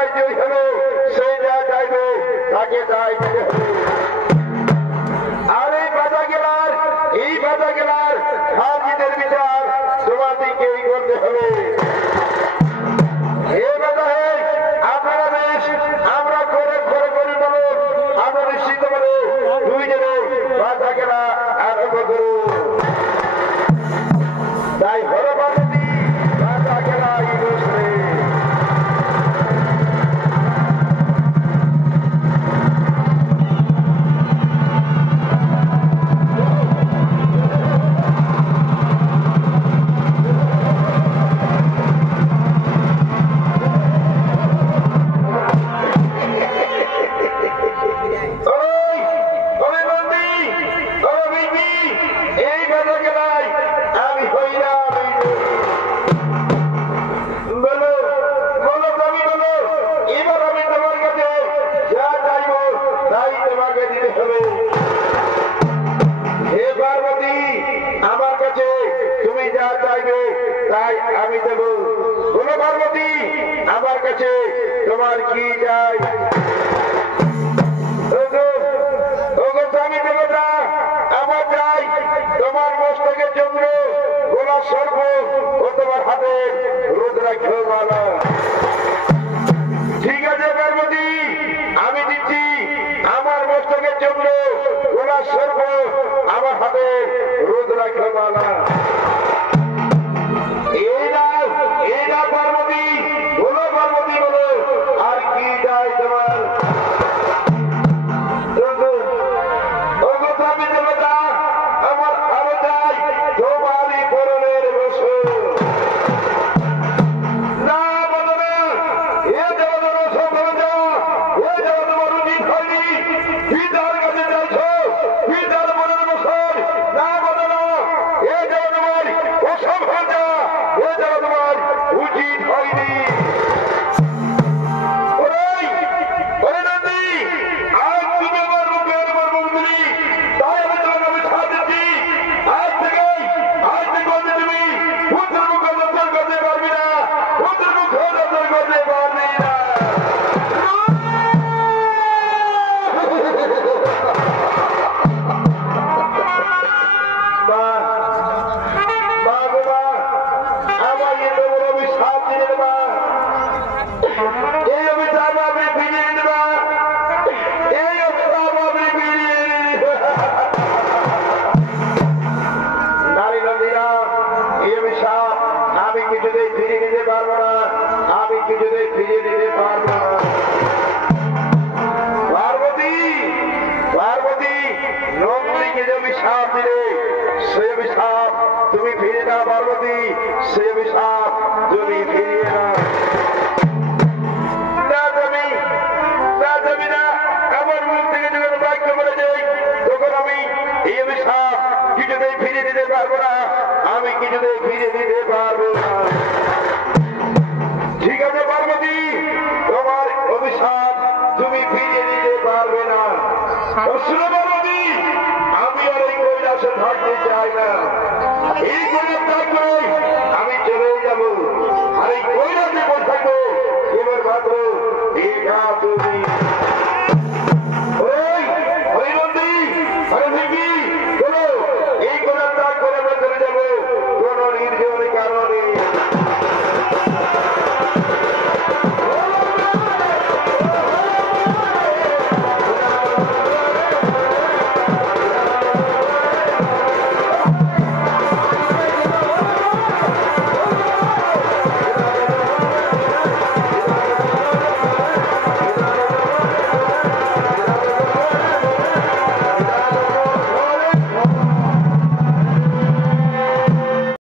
লড়াই জয় হলো সেই যা চাইবে তাকে তাই দিতে হবে। আর এই বাধা গেলার হাজিদের বিচার তোমার দিকেই করতে হবে। আপনারা বেশ আমরা করে করে করি বলো, আমরা নিশ্চিত বলো দুইজনে বাধা গেলা আরম্ভ করো। তাই হলো বাধা গেলা ইউনুসরে। তোমার কি যায়? আমার যাই তোমার মস্তকে চন্দ্র গোলা সর্ব ও তোমার হাতে রুদ্রাক্ষ মালা। ঠিক আছে পার্বতী, আমি দিচ্ছি আমার মস্তকে চন্দ্র গোলা সর্ব আমার হাতে রুদ্রাক্ষ মালা। এই না পার্বতী, বলো পার্বতী বলো আর কি যায় তোমার? আমার আরো যাই তোমারই পরনের বসো। না বলো না, এ দেওয়া দেবো সব যা, এ দেওয়া দেবো রুটি খাইনি, পিতার কাছে যাইছো, পিতার পরের বছর। না বলো না, এ দেওয়া তোমার ওসব যা, এ দেওয়া তোমার উচিত হয়নি। আমি কিছুতেই ফিরিয়ে দিতে পারবো না, আমি কিছুতেই ফিরিয়ে দিতে পারবো না। পার্বতী, পার্বতী নন্দীকে যে অভিশাপ দিলে সে অভিশাপ তুমি ফিরে না। পার্বতী, সে অভিশাপ তুমি ফিরিয়ে না। আমার মুখ থেকে যখন বাক্য বলে যাই তখন আমি এই অভিশাপ কিছুতেই ফিরে দিতে পারবো না, আমি কিছুতেই ফিরে দিতে পারবো না। ঠিক আছে পার্বতী, তোমার অভিশাপ তুমি ফিরিয়ে দিতে পারবে না। পার্বতী, আমি আর এই কৈলাসে থাকতে চাই না। এই কৈলাস থাকবে আমি চলে যাবো, আর এই কৈলাসে বসে থাকবো এবার মাত্র